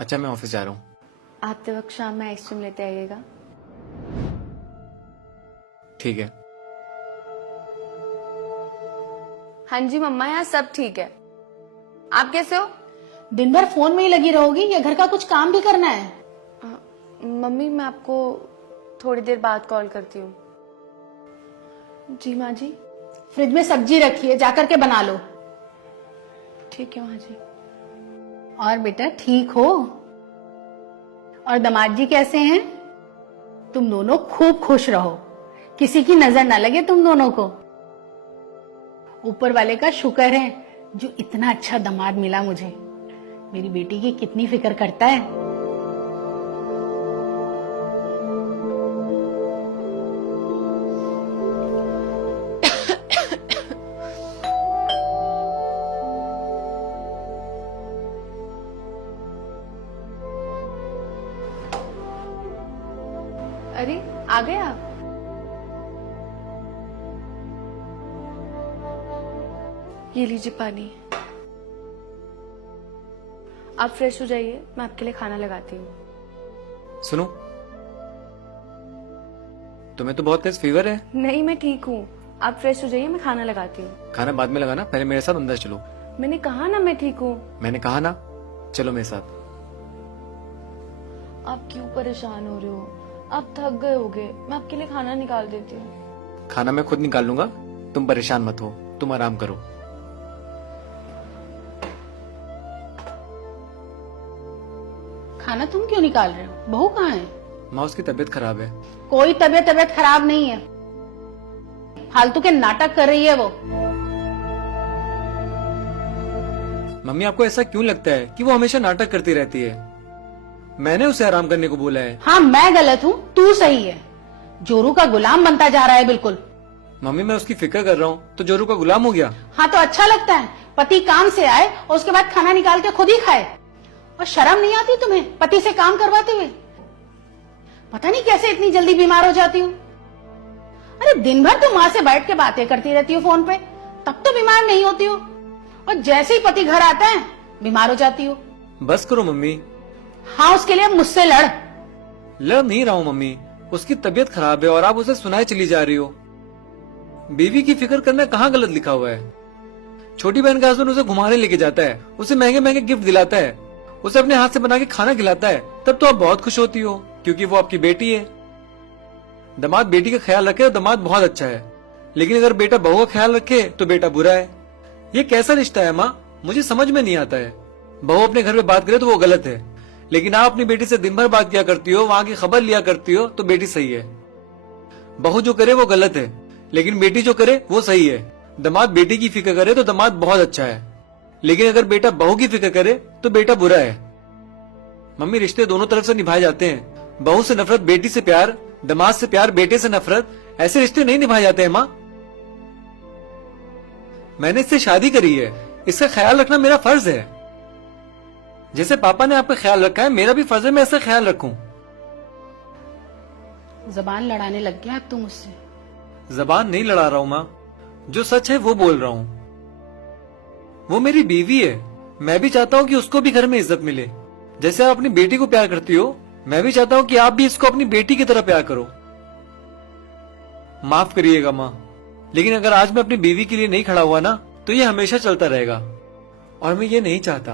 अच्छा, मैं ऑफिस जा रहा हूँ। आते वक्त शाम में आइसक्रीम लेते आइएगा। ठीक है। हाँ जी मम्मा, यहाँ सब ठीक है। आप कैसे हो? दिन भर फोन में ही लगी रहोगी या घर का कुछ काम भी करना है? मम्मी मैं आपको थोड़ी देर बाद कॉल करती हूँ। जी माँ जी। फ्रिज में सब्जी रखी है, जाकर के बना लो। ठीक है माँ जी। और बेटा ठीक हो? और दामाद जी कैसे हैं? तुम दोनों खूब खुश रहो, किसी की नजर ना लगे तुम दोनों को। ऊपर वाले का शुक्र है जो इतना अच्छा दामाद मिला मुझे। मेरी बेटी की कितनी फिक्र करता है। अरे आ गए आप? ये लीजिए पानी। आप फ्रेश हो जाइए, मैं आपके लिए खाना लगाती हूँ। सुनो, तुम्हें तो बहुत तेज फीवर है। नहीं मैं ठीक हूँ, आप फ्रेश हो जाइए, मैं खाना लगाती हूँ। खाना बाद में लगाना, पहले मेरे साथ अंदर चलो। मैंने कहा ना मैं ठीक हूँ। मैंने कहा ना, चलो मेरे साथ। आप क्यों परेशान हो रहे हो? आप थक गए होगे, मैं आपके लिए खाना निकाल देती हूँ। खाना मैं खुद निकाल लूंगा, तुम परेशान मत हो, तुम आराम करो। खाना तुम क्यों निकाल रहे हो? बहू कहाँ है? माँ, उसकी तबीयत खराब है। कोई तबीयत खराब नहीं है, फालतू के नाटक कर रही है वो। मम्मी, आपको ऐसा क्यों लगता है कि वो हमेशा नाटक करती रहती है? मैंने उसे आराम करने को बोला है। हाँ मैं गलत हूँ, तू सही है। जोरू का गुलाम बनता जा रहा है बिल्कुल। मम्मी, मैं उसकी फिक्र कर रहा हूँ तो जोरू का गुलाम हो गया। हाँ तो अच्छा लगता है, पति काम से आए और उसके बाद खाना निकाल के खुद ही खाए। और शर्म नहीं आती तुम्हें पति से काम करवाते हुए? पता नहीं कैसे इतनी जल्दी बीमार हो जाती हूँ। अरे दिन भर तुम माँ से बैठ के बातें करती रहती हो फोन पे, तब तो बीमार नहीं होती हो, और जैसे ही पति घर आता है बीमार हो जाती हो। बस करो मम्मी। हाँ उसके लिए मुझसे लड़। लड़ नहीं रहा हूँ मम्मी, उसकी तबीयत खराब है और आप उसे सुनाए चली जा रही हो। बीवी की फिक्र करना कहाँ गलत लिखा हुआ है? छोटी बहन का हस्बैंड उसे घुमाने लेके जाता है, उसे महंगे महंगे गिफ्ट दिलाता है, उसे अपने हाथ से बना के खाना खिलाता है, तब तो आप बहुत खुश होती हो क्योंकि वो आपकी बेटी है। दामाद बेटी का ख्याल रखे तो दामाद बहुत अच्छा है, लेकिन अगर बेटा बहू का ख्याल रखे तो बेटा बुरा है। ये कैसा रिश्ता है माँ? मुझे समझ में नहीं आता है। बहू अपने घर में बात करे तो वो गलत है, लेकिन आप अपनी बेटी से दिन भर बात किया करती हो, वहां की खबर लिया करती हो तो बेटी सही है। बहू जो करे वो गलत है, लेकिन बेटी जो करे वो सही है। दामाद बेटी की फिक्र करे तो दामाद बहुत अच्छा है, लेकिन अगर बेटा बहू की फिक्र करे तो बेटा बुरा है। मम्मी, रिश्ते दोनों तरफ से निभाए जाते हैं। बहू से नफरत बेटी से प्यार, दामाद से प्यार बेटे से नफरत, ऐसे रिश्ते नहीं निभाए जाते हैं माँ। मैंने इससे शादी करी है, इसका ख्याल रखना मेरा फर्ज है। जैसे पापा ने आपका ख्याल रखा है, मेरा भी फर्ज है मैं इसका ख्याल रखूं। जबान लड़ाने लग गया अब तू मुझसे। जबान नहीं लड़ा रहा हूं माँ, जो सच है वो बोल रहा हूँ। वो मेरी बीवी है, मैं भी चाहता हूँ कि उसको भी घर में इज्जत मिले। जैसे आप अपनी बेटी को प्यार करती हो, मैं भी चाहता हूँ कि आप भी इसको अपनी बेटी की तरह प्यार करो। माफ करिएगा माँ, लेकिन अगर आज मैं अपनी बीवी के लिए नहीं खड़ा हुआ ना तो ये हमेशा चलता रहेगा, और मैं ये नहीं चाहता।